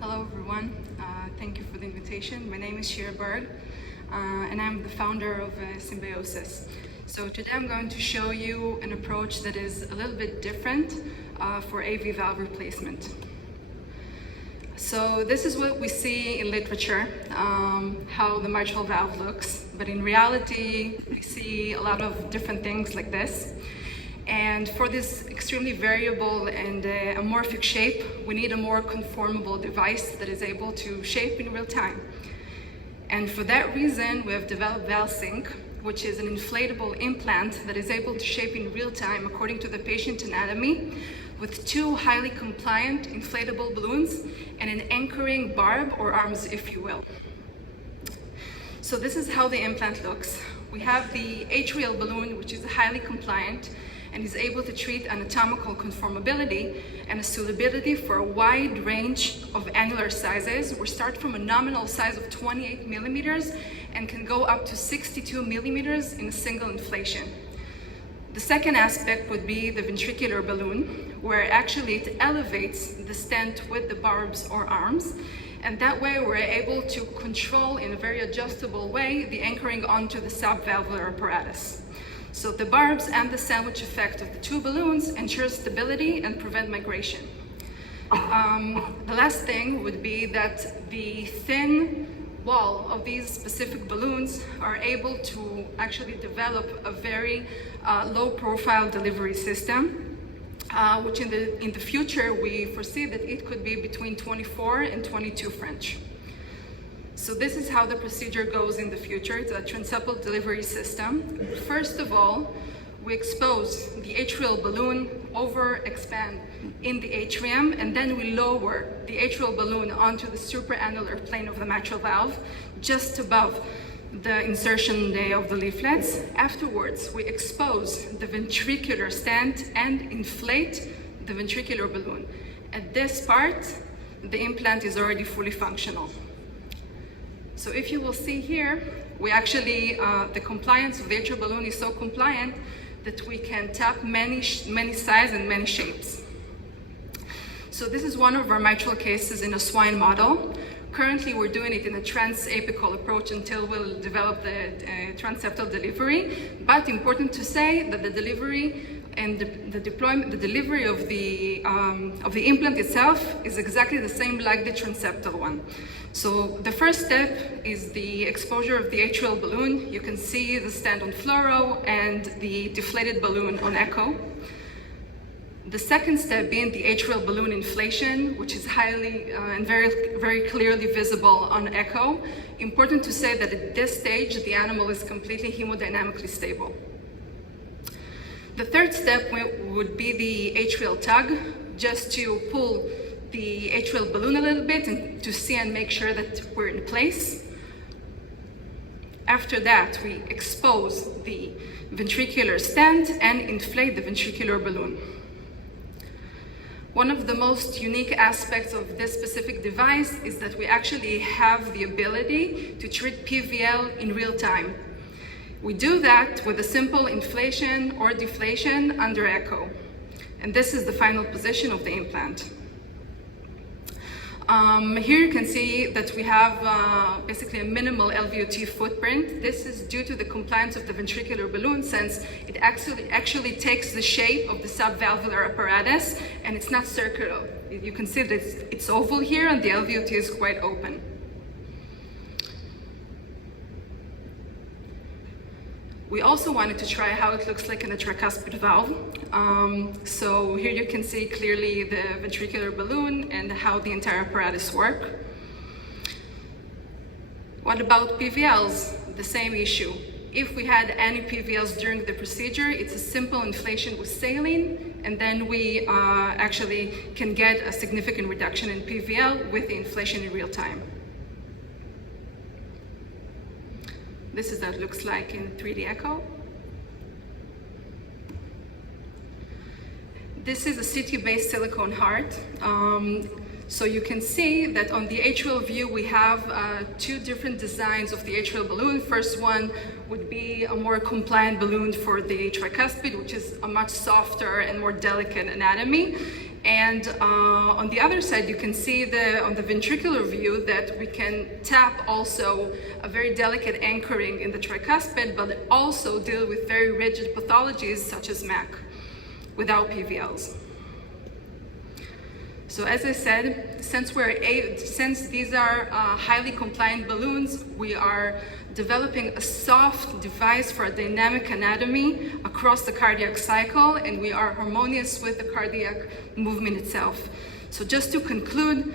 Hello everyone, thank you for the invitation. My name is Shira Burg and I'm the founder of Symbiosis. So today I'm going to show you an approach that is a little bit different for AV valve replacement. So this is what we see in literature, how the mitral valve looks, but in reality we see a lot of different things like this. And for this extremely variable and amorphic shape, we need a more conformable device that is able to shape in real time. And for that reason, we have developed ValveSync, which is an inflatable implant that is able to shape in real time according to the patient anatomy, with two highly compliant inflatable balloons and an anchoring barb or arms, if you will. So this is how the implant looks. We have the atrial balloon, which is highly compliant and is able to treat anatomical conformability and a suitability for a wide range of annular sizes. We start from a nominal size of 28 millimeters and can go up to 62 millimeters in a single inflation. The second aspect would be the ventricular balloon, where actually it elevates the stent with the barbs or arms, and that way we're able to control in a very adjustable way the anchoring onto the subvalvular apparatus. So the barbs and the sandwich effect of the two balloons ensure stability and prevent migration. The last thing would be that the thin wall of these specific balloons are able to actually develop a very low profile delivery system, which in the future we foresee that it could be between 24 and 22 French. So this is how the procedure goes in the future. It's a transeptal delivery system. First of all, we expose the atrial balloon, over-expand in the atrium, and then we lower the atrial balloon onto the supraannular plane of the mitral valve, just above the insertion of the leaflets. Afterwards, we expose the ventricular stent and inflate the ventricular balloon. At this part, the implant is already fully functional. So if you will see here, we actually, the compliance of the atrial balloon is so compliant that we can tap many sizes and many shapes. So this is one of our mitral cases in a swine model. Currently, we're doing it in a transapical approach until we'll develop the transeptal delivery. But important to say that the delivery and the delivery of the implant itself is exactly the same like the transeptal one. So the first step is the exposure of the atrial balloon. You can see the stent on fluoro and the deflated balloon on echo. The second step being the atrial balloon inflation, which is highly and very clearly visible on echo. Important to say that at this stage, the animal is completely hemodynamically stable. The third step would be the atrial tug, just to pull the atrial balloon a little bit and to see and make sure that we're in place. After that, we expose the ventricular stent and inflate the ventricular balloon. One of the most unique aspects of this specific device is that we actually have the ability to treat PVL in real time. We do that with a simple inflation or deflation under echo. And this is the final position of the implant. Here you can see that we have basically a minimal LVOT footprint. This is due to the compliance of the ventricular balloon, since it actually takes the shape of the subvalvular apparatus and it's not circular. You can see that it's oval here and the LVOT is quite open. We also wanted to try how it looks like in a tricuspid valve. So here you can see clearly the ventricular balloon and how the entire apparatus works. What about PVLs? The same issue. If we had any PVLs during the procedure, it's a simple inflation with saline, and then we actually can get a significant reduction in PVL with the inflation in real time. This is what it looks like in 3D echo. This is a CT-based silicone heart. So you can see that on the atrial view, we have two different designs of the atrial balloon. First one would be a more compliant balloon for the tricuspid, which is a much softer and more delicate anatomy. And on the other side, you can see on the ventricular view that we can tap also a very delicate anchoring in the tricuspid, but also deal with very rigid pathologies such as MAC without PVLs. So as I said, since these are highly compliant balloons, we are developing a soft device for a dynamic anatomy across the cardiac cycle, and we are harmonious with the cardiac movement itself. So just to conclude,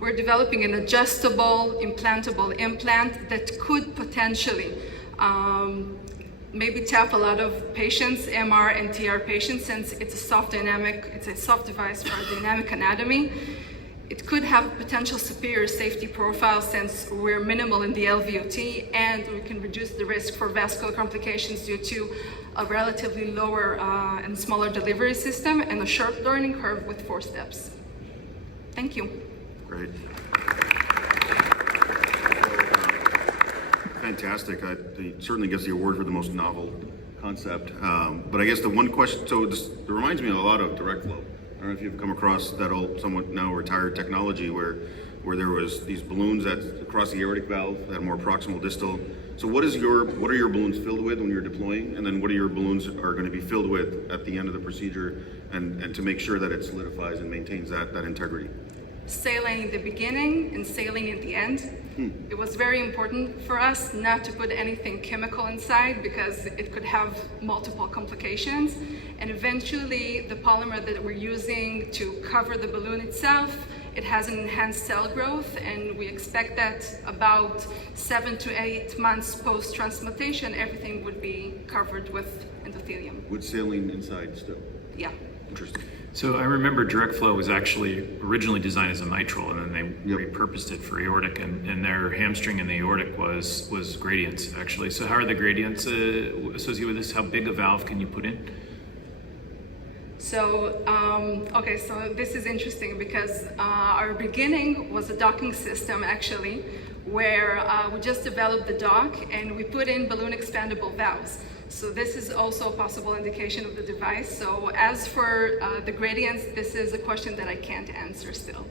we're developing an adjustable, implantable implant that could potentially maybe tap a lot of patients, MR and TR patients, since it's a soft device for a dynamic anatomy. It could have potential superior safety profile since we're minimal in the LVOT, and we can reduce the risk for vascular complications due to a relatively lower and smaller delivery system and a short learning curve with 4 steps. Thank you. Great. Fantastic. It certainly gets the award for the most novel concept. But I guess the one question, so it reminds me a lot of direct flow. I don't know if you've come across that old, somewhat now retired technology where there was these balloons across the aortic valve that had more proximal distal. So what are your balloons filled with when you're deploying? And then what are your balloons are going to be filled with at the end of the procedure and to make sure that it solidifies and maintains that integrity? Saline in the beginning and saline in the end. It was very important for us not to put anything chemical inside because it could have multiple complications. And eventually the polymer that we're using to cover the balloon itself, it has an enhanced cell growth, and we expect that about 7 to 8 months post-transplantation, everything would be covered with endothelium. With saline inside still? Yeah. Interesting. So I remember direct flow was actually originally designed as a mitral, and then they repurposed it for aortic, and their hamstring in the aortic was gradients, actually. So how are the gradients associated with this? How big a valve can you put in? So, okay, so this is interesting because our beginning was a docking system, actually, where we just developed the dock and we put in balloon expandable valves. So this is also a possible indication of the device. So as for the gradients, this is a question that I can't answer still.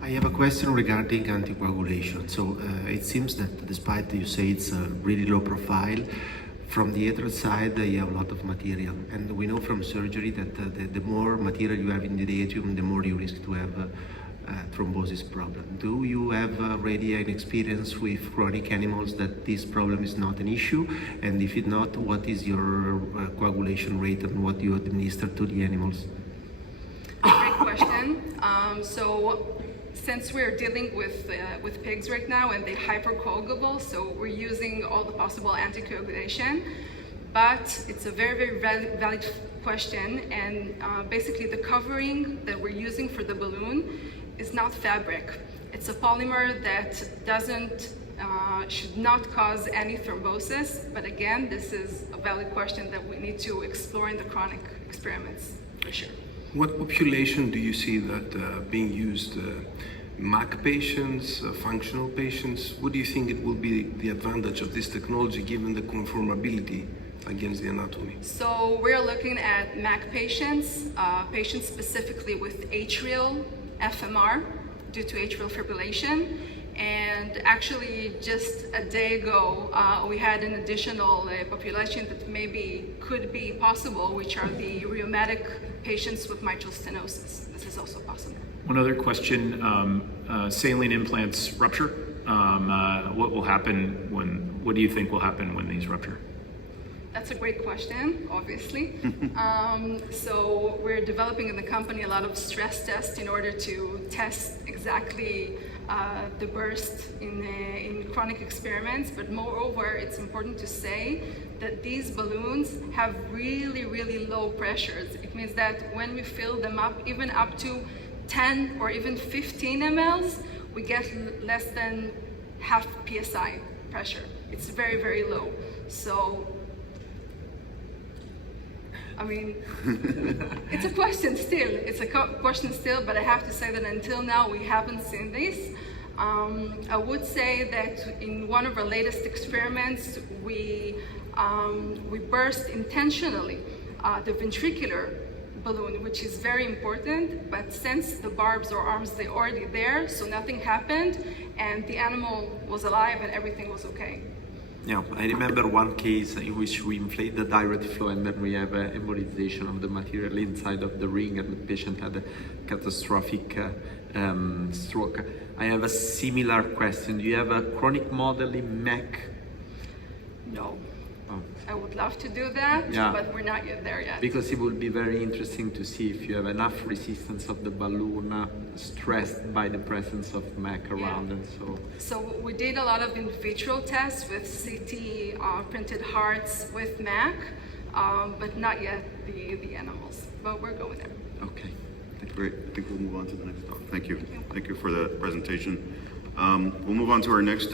I have a question regarding anticoagulation. So it seems that despite you say it's a really low profile, from the atrial side you have a lot of material. And we know from surgery that the more material you have in the atrium, the more you risk to have thrombosis problem. Do you have already an experience with chronic animals that this problem is not an issue? And if it's not, what is your coagulation rate and what you administer to the animals? Great question. So since we're dealing with pigs right now and they're hypercoagulable, so we're using all the possible anticoagulation, but it's a very, very valid question. And basically the covering that we're using for the balloon is not fabric. It's a polymer that should not cause any thrombosis. But again, this is a valid question that we need to explore in the chronic experiments, for sure. What population do you see that being used? MAC patients, functional patients? What do you think it will be the advantage of this technology given the conformability against the anatomy? So we're looking at MAC patients, patients specifically with atrial FMR due to atrial fibrillation. And actually just a day ago, we had an additional population that maybe could be possible, which are the rheumatic patients with mitral stenosis. This is also possible. One other question, saline implants rupture. What will happen what do you think will happen when these rupture? That's a great question, obviously. So we're developing in the company a lot of stress tests in order to test exactly the burst in chronic experiments. But moreover, it's important to say that these balloons have really, really low pressures. It means that when we fill them up, even up to 10 or even 15 mLs, we get less than half PSI pressure. It's very, very low. So, I mean, it's a question still. It's a question still, but I have to say that until now we haven't seen this. I would say that in one of our latest experiments, we burst intentionally the ventricular balloon, which is very important, but since the barbs or arms, they're already there, so nothing happened, and the animal was alive and everything was okay. Yeah, I remember one case in which we inflate the direct flow and then we have embolization of the material inside of the ring and the patient had a catastrophic stroke. I have a similar question. Do you have a chronic model in MEC? No. Oh. I would love to do that, Yeah. but we're not yet there yet. Because it would be very interesting to see if you have enough resistance of the balloon stressed by the presence of MEC around and so. So we did a lot of in vitro tests with CT printed hearts with MAC, but not yet the animals, but we're going there. Okay. Great. I think we'll move on to the next talk. Thank you. Thank you for the presentation. We'll move on to our next